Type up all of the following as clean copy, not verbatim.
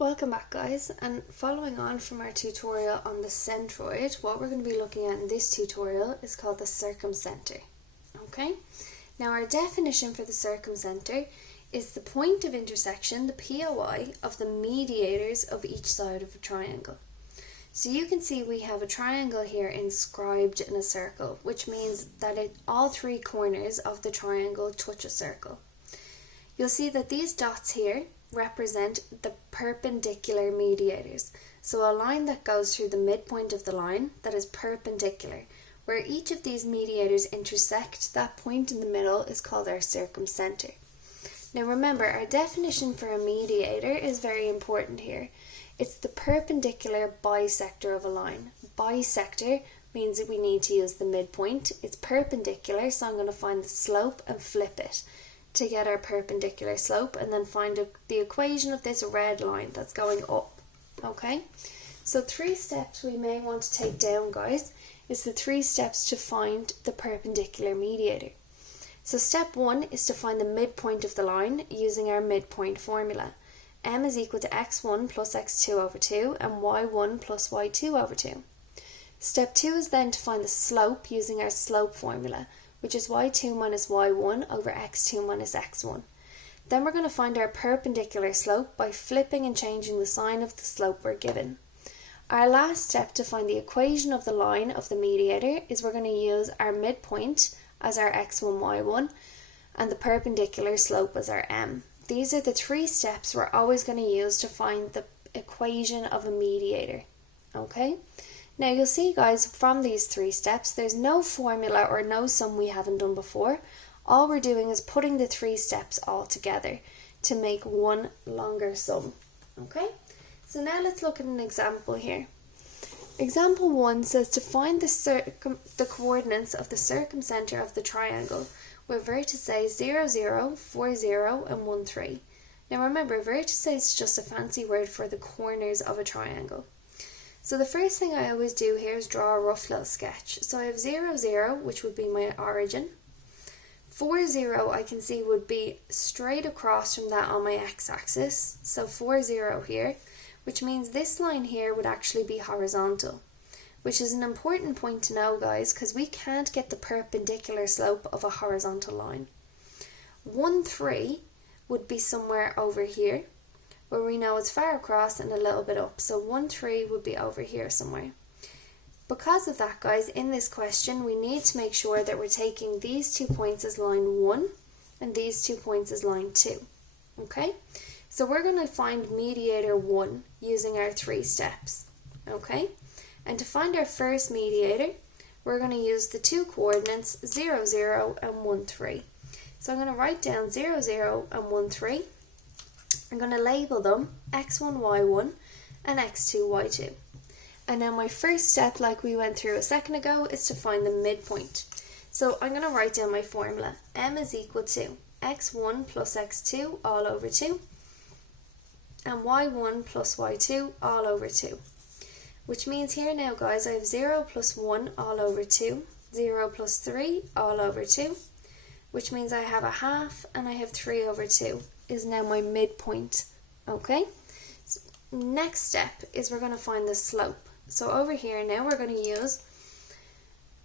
Welcome back guys, and following on from our tutorial on the centroid, what we're going to be looking at in this tutorial is called the circumcentre. Okay, now our definition for the circumcentre is the point of intersection, the POI, of the mediators of each side of a triangle. So you can see we have a triangle here inscribed in a circle, which means that all three corners of the triangle touch a circle. You'll see that these dots here represent the perpendicular mediators. So a line that goes through the midpoint of the line that is perpendicular, where each of these mediators intersect, that point in the middle is called our circumcentre. Now remember, our definition for a mediator is very important here. It's the perpendicular bisector of a line. Bisector means that we need to use the midpoint. It's perpendicular, so I'm going to find the slope and flip it to get our perpendicular slope, and then find the equation of this red line that's going up. Okay, so 3 steps we may want to take down, guys, is the 3 steps to find the perpendicular mediator. So step 1 is to find the midpoint of the line using our midpoint formula. M is equal to x1 plus x2 over 2 and y1 plus y2 over 2. Step 2 is then to find the slope using our slope formula, which is y2 minus y1 over x2 minus x1. Then we're going to find our perpendicular slope by flipping and changing the sign of the slope we're given. Our last step to find the equation of the line of the mediator is we're going to use our midpoint as our x1, y1 and the perpendicular slope as our m. These are the 3 steps we're always going to use to find the equation of a mediator. Okay? Now you'll see, guys, from these 3 steps, there's no formula or no sum we haven't done before. All we're doing is putting the 3 steps all together to make one longer sum. Okay, so now let's look at an example here. Example 1 says to find the coordinates of the circumcentre of the triangle with vertices 0, 0, 4, 0 and 1, 3. Now remember, vertices is just a fancy word for the corners of a triangle. So the first thing I always do here is draw a rough little sketch. So I have 0, 0, which would be my origin. 4, 0 I can see would be straight across from that on my x-axis. So 4, 0 here, which means this line here would actually be horizontal, which is an important point to know, guys, because we can't get the perpendicular slope of a horizontal line. 1, 3 would be somewhere over here, where we know it's far across and a little bit up. So 1, 3 would be over here somewhere. Because of that, guys, in this question we need to make sure that we're taking these 2 points as line 1 and these 2 points as line 2. Okay, so we're going to find mediator 1 using our 3 steps. Okay, and to find our first mediator, we're going to use the 2 coordinates 0, 0 and 1, 3. So I'm going to write down 0, 0 and 1, 3. I'm going to label them x1, y1 and x2, y2. And now my first step, like we went through a second ago, is to find the midpoint. So I'm going to write down my formula. M is equal to x1 plus x2 all over 2 and y1 plus y2 all over 2. Which means here now, guys, I have 0 plus 1 all over 2, 0 plus 3 all over 2, which means I have a half and I have 3 over 2. Is now my midpoint. Okay, so next step is we're going to find the slope. So over here now we're going to use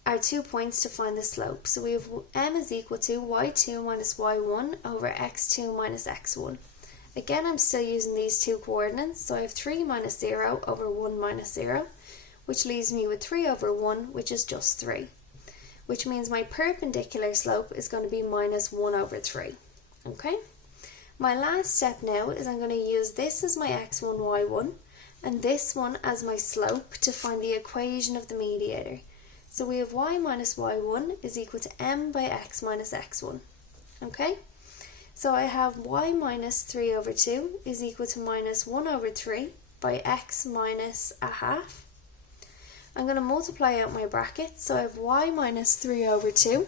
our 2 points to find the slope. So we have m is equal to y2 minus y1 over x2 minus x1. Again, I'm still using these 2 coordinates, so I have 3 minus 0 over 1 minus 0, which leaves me with 3 over 1, which is just 3, which means my perpendicular slope is going to be minus 1 over 3. Okay, my last step now is I'm going to use this as my x1, y1 and this one as my slope to find the equation of the mediator. So we have y minus y1 is equal to m by x minus x1. Okay, so I have y minus 3 over 2 is equal to minus 1 over 3 by x minus a half. I'm going to multiply out my brackets, so I have y minus 3 over 2.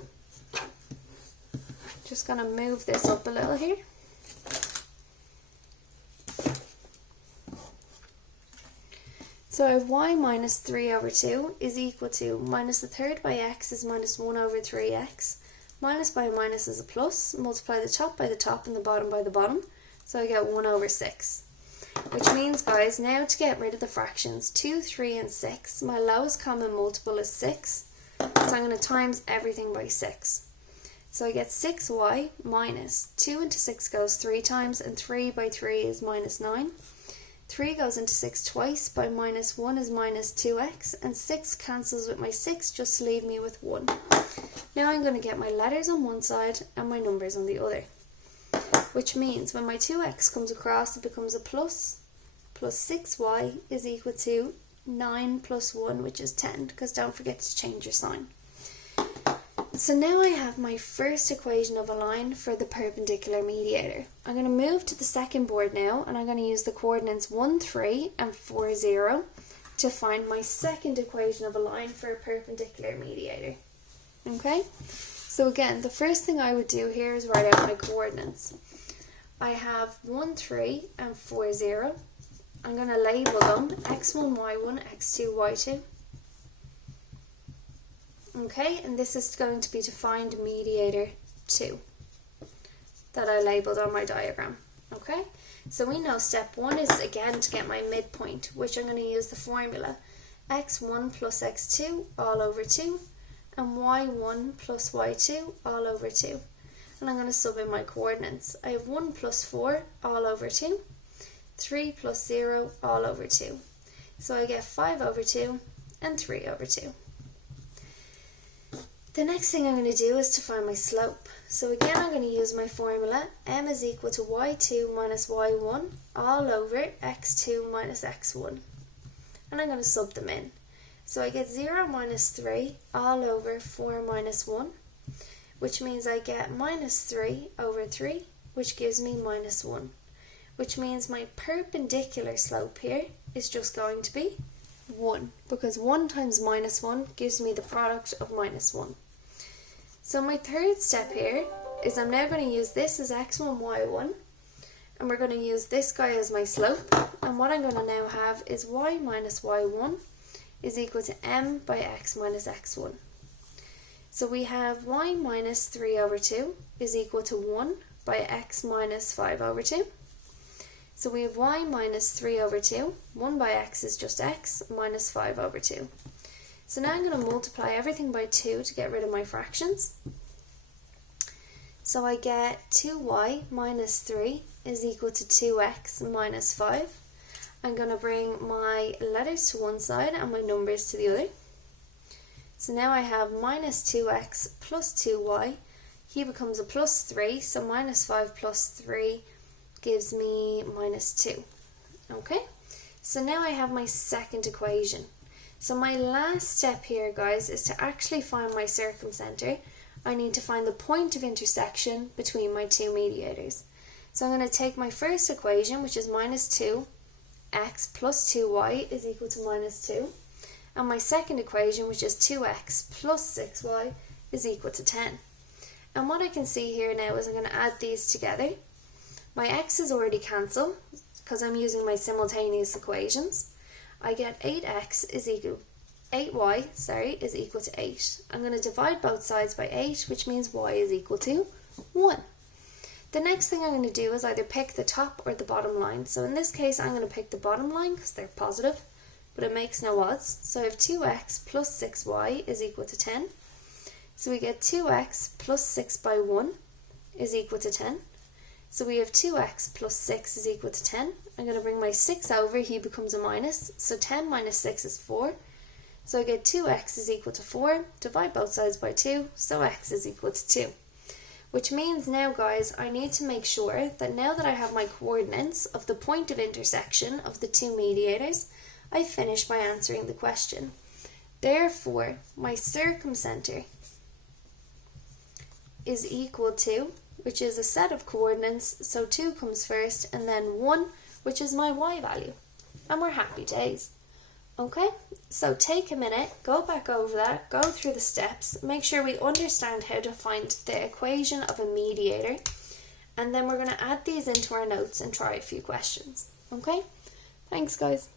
Just going to move this up a little here. So I have y minus 3 over 2 is equal to minus the third by x is minus 1 over 3x. Minus by minus is a plus. Multiply the top by the top and the bottom by the bottom. So I get 1 over 6. Which means, guys, now to get rid of the fractions 2, 3 and 6, my lowest common multiple is 6. So I'm going to times everything by 6. So I get 6y minus 2 into 6 goes 3 times, and 3 by 3 is minus 9. 3 goes into 6 twice, by minus 1 is minus 2x, and 6 cancels with my 6 just to leave me with 1. Now I'm going to get my letters on one side and my numbers on the other. Which means when my 2x comes across, it becomes a plus 6y is equal to 9 plus 1, which is 10, because don't forget to change your sign. So now I have my first equation of a line for the perpendicular mediator. I'm going to move to the second board now, and I'm going to use the coordinates 1, 3 and 4, 0 to find my second equation of a line for a perpendicular mediator. Okay? So again, the first thing I would do here is write out my coordinates. I have 1, 3 and 4, 0. I'm going to label them x1, y1, x2, y2. Okay, and this is going to be to find mediator 2 that I labelled on my diagram. Okay, so we know step 1 is again to get my midpoint, which I'm going to use the formula x1 plus x2 all over 2 and y1 plus y2 all over 2. And I'm going to sub in my coordinates. I have 1 plus 4 all over 2, 3 plus 0 all over 2. So I get 5 over 2 and 3 over 2. The next thing I'm going to do is to find my slope. So again, I'm going to use my formula m is equal to y2 minus y1 all over x2 minus x1. And I'm going to sub them in. So I get 0 minus 3 all over 4 minus 1. Which means I get minus 3 over 3, which gives me minus 1. Which means my perpendicular slope here is just going to be 1, because 1 times minus 1 gives me the product of minus 1. So my third step here is I'm now going to use this as x1, y1, and we're going to use this guy as my slope, and what I'm going to now have is y minus y1 is equal to m by x minus x1. So we have y minus 3 over 2 is equal to 1 by x minus 5 over 2. So we have y minus 3 over 2, 1 by x is just x, minus 5 over 2. So now I'm going to multiply everything by 2 to get rid of my fractions. So I get 2y minus 3 is equal to 2x minus 5. I'm going to bring my letters to one side and my numbers to the other. So now I have minus 2x plus 2y. He becomes a plus 3, so minus 5 plus 3 gives me minus 2. Okay, so now I have my second equation. So my last step here, guys, is to actually find my circumcentre. I need to find the point of intersection between my two mediators. So I'm going to take my first equation, which is minus 2x plus 2y is equal to minus 2. And my second equation, which is 2x plus 6y, is equal to 10. And what I can see here now is I'm going to add these together. My x is already cancelled because I'm using my simultaneous equations. I get 8x is equal 8y, is equal to 8. I'm going to divide both sides by 8, which means y is equal to 1. The next thing I'm going to do is either pick the top or the bottom line. So in this case, I'm going to pick the bottom line because they're positive, but it makes no odds. So I have 2x plus 6y is equal to 10. So we get 2x plus 6 by 1 is equal to 10. So we have 2x plus 6 is equal to 10. I'm going to bring my 6 over, he becomes a minus. So 10 minus 6 is 4. So I get 2x is equal to 4. Divide both sides by 2, so x is equal to 2. Which means now, guys, I need to make sure that now that I have my coordinates of the point of intersection of the two mediators, I finish by answering the question. Therefore, my circumcentre is equal to, which is a set of coordinates, so 2 comes first, and then 1, which is my y value. And we're happy days. Okay, so take a minute, go back over that, go through the steps, make sure we understand how to find the equation of a mediator, and then we're going to add these into our notes and try a few questions. Okay, thanks guys.